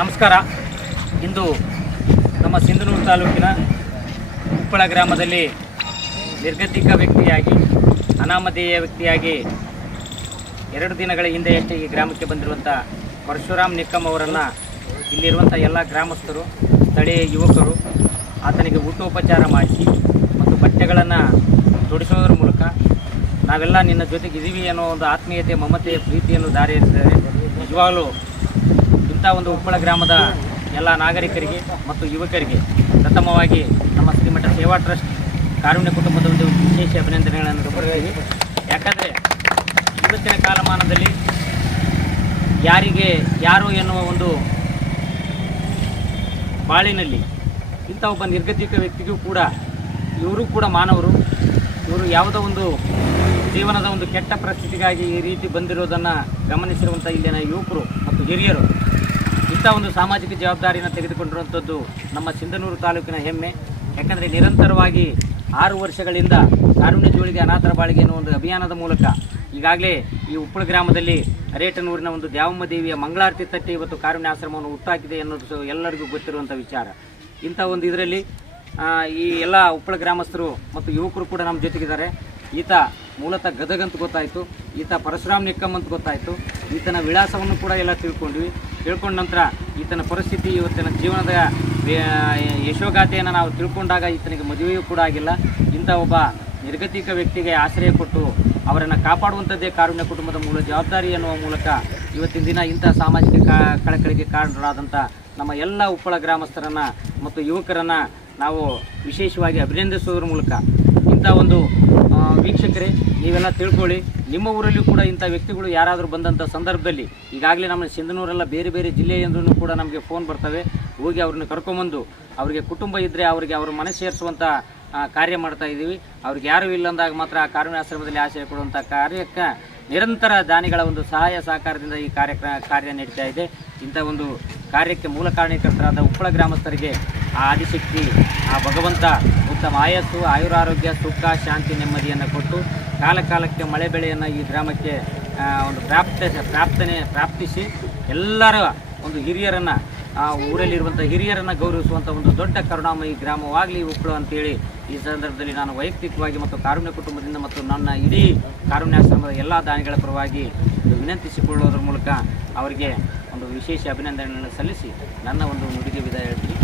ನಮಸ್ಕಾರ. ಇಂದು ನಮ್ಮ ಸಿಂಧನೂರು ತಾಲೂಕಿನ ಉಪ್ಪಳ ಗ್ರಾಮದಲ್ಲಿ ನಿರ್ಗತಿಕ ವ್ಯಕ್ತಿಯಾಗಿ, ಅನಾಮಧೇಯ ವ್ಯಕ್ತಿಯಾಗಿ ಎರಡು ದಿನಗಳ ಹಿಂದೆಯಷ್ಟೇ ಈ ಗ್ರಾಮಕ್ಕೆ ಬಂದಿರುವಂಥ ಪರಶುರಾಮ್ ನಿಕ್ಕಮ್ ಅವರನ್ನು ಇಲ್ಲಿರುವಂಥ ಎಲ್ಲ ಗ್ರಾಮಸ್ಥರು, ಸ್ಥಳೀಯ ಯುವಕರು, ಆತನಿಗೆ ಊಟೋಪಚಾರ ಮಾಡಿಸಿ ಮತ್ತು ಬಟ್ಟೆಗಳನ್ನು ತೊಡಿಸೋದ್ರ ಮೂಲಕ ನಾವೆಲ್ಲ ನಿನ್ನ ಜೊತೆಗೆ ಇದೀವಿ ಅನ್ನೋ ಒಂದು ಆತ್ಮೀಯತೆ, ಮಮತೆಯ ಪ್ರೀತಿಯನ್ನು ದಾರಿ ನಿಜವಾಗಲೂ ಇಂಥ ಒಂದು ಉಪ್ಪಳ ಗ್ರಾಮದ ಎಲ್ಲ ನಾಗರಿಕರಿಗೆ ಮತ್ತು ಯುವಕರಿಗೆ ಪ್ರಥಮವಾಗಿ ನಮ್ಮ ಶ್ರೀಮಠ ಸೇವಾ ಟ್ರಸ್ಟ್ ಕಾರುಣ್ಯ ಕುಟುಂಬದ ಒಂದು ವಿಶೇಷ ಅಭಿನಂದನೆಗಳನ್ನು ಕೊಡ್ತೀವಿ. ಯಾಕಂದರೆ ಇವತ್ತಿನ ಕಾಲಮಾನದಲ್ಲಿ ಯಾರಿಗೆ ಯಾರು ಎನ್ನುವ ಒಂದು ಬಾಳಿನಲ್ಲಿ ಇಂಥ ಒಬ್ಬ ನಿರ್ಗತಿಕ ವ್ಯಕ್ತಿಗೂ ಕೂಡ ಇವರು ಕೂಡ ಮಾನವರು. ಇವರು ಯಾವುದೋ ಒಂದು ಜೀವನದ ಒಂದು ಕೆಟ್ಟ ಪರಿಸ್ಥಿತಿಗಾಗಿ ಈ ರೀತಿ ಬಂದಿರೋದನ್ನು ಗಮನಿಸಿರುವಂಥ ಇಲ್ಲಿನ ಯುವಕರು ಮತ್ತು ಹಿರಿಯರು ಇಂಥ ಒಂದು ಸಾಮಾಜಿಕ ಜವಾಬ್ದಾರಿಯನ್ನು ತೆಗೆದುಕೊಂಡಿರುವಂಥದ್ದು ನಮ್ಮ ಸಿಂಧನೂರು ತಾಲೂಕಿನ ಹೆಮ್ಮೆ. ಯಾಕಂದರೆ ನಿರಂತರವಾಗಿ ಆರು ವರ್ಷಗಳಿಂದ ಕಾರುಣ್ಯ ಜೋಳಿಗೆ ಅನಾಥರ ಬಾಳಿಗೆ ಅನ್ನೋ ಒಂದು ಅಭಿಯಾನದ ಮೂಲಕ ಈಗಾಗಲೇ ಈ ಉಪ್ಪಳ ಗ್ರಾಮದಲ್ಲಿ ಅರೇಟನೂರಿನ ಒಂದು ದ್ಯಾವಮ್ಮ ದೇವಿಯ ಮಂಗಳಾರತಿ ತಟ್ಟಿ ಇವತ್ತು ಕಾರುಣ್ಯ ಆಶ್ರಮವನ್ನು ಹುಟ್ಟಾಕಿದೆ ಅನ್ನೋದು ಎಲ್ಲರಿಗೂ ಗೊತ್ತಿರುವಂಥ ವಿಚಾರ. ಇಂಥ ಒಂದು ಇದರಲ್ಲಿ ಈ ಎಲ್ಲ ಉಪ್ಪಳ ಗ್ರಾಮಸ್ಥರು ಮತ್ತು ಯುವಕರು ಕೂಡ ನಮ್ಮ ಜೊತೆಗಿದ್ದಾರೆ. ಈತ ಮೂಲತಃ ಗದಗ ಅಂತ ಗೊತ್ತಾಯಿತು, ಈತ ಪರಶುರಾಮ್ ನಿಕ್ಕಮ್ ಅಂತ ಗೊತ್ತಾಯಿತು, ಈತನ ವಿಳಾಸವನ್ನು ಕೂಡ ಎಲ್ಲ ತಿಳ್ಕೊಂಡ್ವಿ. ತಿಳ್ಕೊಂಡ ನಂತರ ಈತನ ಪರಿಸ್ಥಿತಿ ಇವತ್ತಿನ ಜೀವನದ ಯಶೋಗಾಥೆಯನ್ನು ನಾವು ತಿಳ್ಕೊಂಡಾಗ ಈತನಿಗೆ ಮದುವೆಯೂ ಕೂಡ ಆಗಿಲ್ಲ. ಇಂಥ ಒಬ್ಬ ನಿರ್ಗತಿಕ ವ್ಯಕ್ತಿಗೆ ಆಶ್ರಯ ಕೊಟ್ಟು ಅವರನ್ನು ಕಾಪಾಡುವಂಥದ್ದೇ ಕಾರುಣ್ಯ ಕುಟುಂಬದ ಮೂಲ ಜವಾಬ್ದಾರಿ ಎನ್ನುವ ಮೂಲಕ ಇವತ್ತಿನ ದಿನ ಇಂಥ ಸಾಮಾಜಿಕ ಕಾ, ಕಳಕಳಿಗೆ ಕಾರಣರಾದಂಥ ನಮ್ಮ ಎಲ್ಲ ಉಪ್ಪಳ ಗ್ರಾಮಸ್ಥರನ್ನು ಮತ್ತು ಯುವಕರನ್ನು ನಾವು ವಿಶೇಷವಾಗಿ ಅಭಿನಂದಿಸುವುದರ ಮೂಲಕ ಇಂಥ ಒಂದು ವೀಕ್ಷಕರೇ, ನೀವೆಲ್ಲ ತಿಳ್ಕೊಳ್ಳಿ. ನಿಮ್ಮ ಊರಲ್ಲೂ ಕೂಡ ಇಂಥ ವ್ಯಕ್ತಿಗಳು ಯಾರಾದರೂ ಬಂದಂಥ ಸಂದರ್ಭದಲ್ಲಿ ಈಗಾಗಲೇ ನಮ್ಮ ಸಿಂಧನೂರೆಲ್ಲ ಬೇರೆ ಬೇರೆ ಜಿಲ್ಲೆಯಿಂದಲೂ ಕೂಡ ನಮಗೆ ಫೋನ್ ಬರ್ತವೆ. ಹೋಗಿ ಅವ್ರನ್ನ ಕರ್ಕೊಂಬಂದು ಅವರಿಗೆ ಕುಟುಂಬ ಇದ್ದರೆ ಅವರಿಗೆ ಅವ್ರ ಮನೆ ಸೇರಿಸುವಂಥ ಕಾರ್ಯ ಮಾಡ್ತಾ ಇದ್ದೀವಿ. ಅವ್ರಿಗೆ ಯಾರೂ ಇಲ್ಲ ಅಂದಾಗ ಮಾತ್ರ ಆ ಕಾರುಣ್ಯ ಆಶ್ರಮದಲ್ಲಿ ಆಶ್ರಯ ಕೊಡುವಂಥ ಕಾರ್ಯಕ್ಕೆ ನಿರಂತರ ದಾನಿಗಳ ಒಂದು ಸಹಾಯ ಸಹಕಾರದಿಂದ ಈ ಕಾರ್ಯಕ್ರಮ ಕಾರ್ಯ ನಡೀತಾ ಇದೆ. ಇಂಥ ಒಂದು ಕಾರ್ಯಕ್ಕೆ ಮೂಲ ಕಾರಣೀಕರ್ತರಾದ ಉಪ್ಪಳ ಗ್ರಾಮಸ್ಥರಿಗೆ ಆದಿಶಕ್ತಿ, ಆ ಭಗವಂತ ಉತ್ತಮ ಆಯಸ್ಸು, ಆಯುರಾರೋಗ್ಯ, ಸುಖ, ಶಾಂತಿ, ನೆಮ್ಮದಿಯನ್ನು ಕೊಟ್ಟು ಕಾಲ ಕಾಲಕ್ಕೆ ಮಳೆ ಬೆಳೆಯನ್ನು ಈ ಗ್ರಾಮಕ್ಕೆ ಒಂದು ಪ್ರಾಪ್ತ, ಪ್ರಾಪ್ತನೆ, ಪ್ರಾಪ್ತಿಸಿ ಎಲ್ಲರ ಒಂದು ಹಿರಿಯರನ್ನು, ಆ ಊರಲ್ಲಿರುವಂಥ ಹಿರಿಯರನ್ನು ಗೌರವಿಸುವಂಥ ಒಂದು ದೊಡ್ಡ ಕರುಣಾಮಯಿ ಗ್ರಾಮವಾಗಲಿ ಉಪ್ಪಳು ಅಂತೇಳಿ ಈ ಸಂದರ್ಭದಲ್ಲಿ ನಾನು ವೈಯಕ್ತಿಕವಾಗಿ ಮತ್ತು ಕಾರುಣ್ಯ ಕುಟುಂಬದಿಂದ ಮತ್ತು ನನ್ನ ಇಡೀ ಕಾರುಣ್ಯಾಶ್ರಮದ ಎಲ್ಲ ದಾನಿಗಳ ಪರವಾಗಿ ವಿನಂತಿಸಿಕೊಳ್ಳೋದ್ರ ಮೂಲಕ ಅವರಿಗೆ ಒಂದು ವಿಶೇಷ ಅಭಿನಂದನೆಯನ್ನು ಸಲ್ಲಿಸಿ ನನ್ನ ಒಂದು ನುಡಿಗೆ ವಿದಾಯ ಹೇಳ್ತೀನಿ.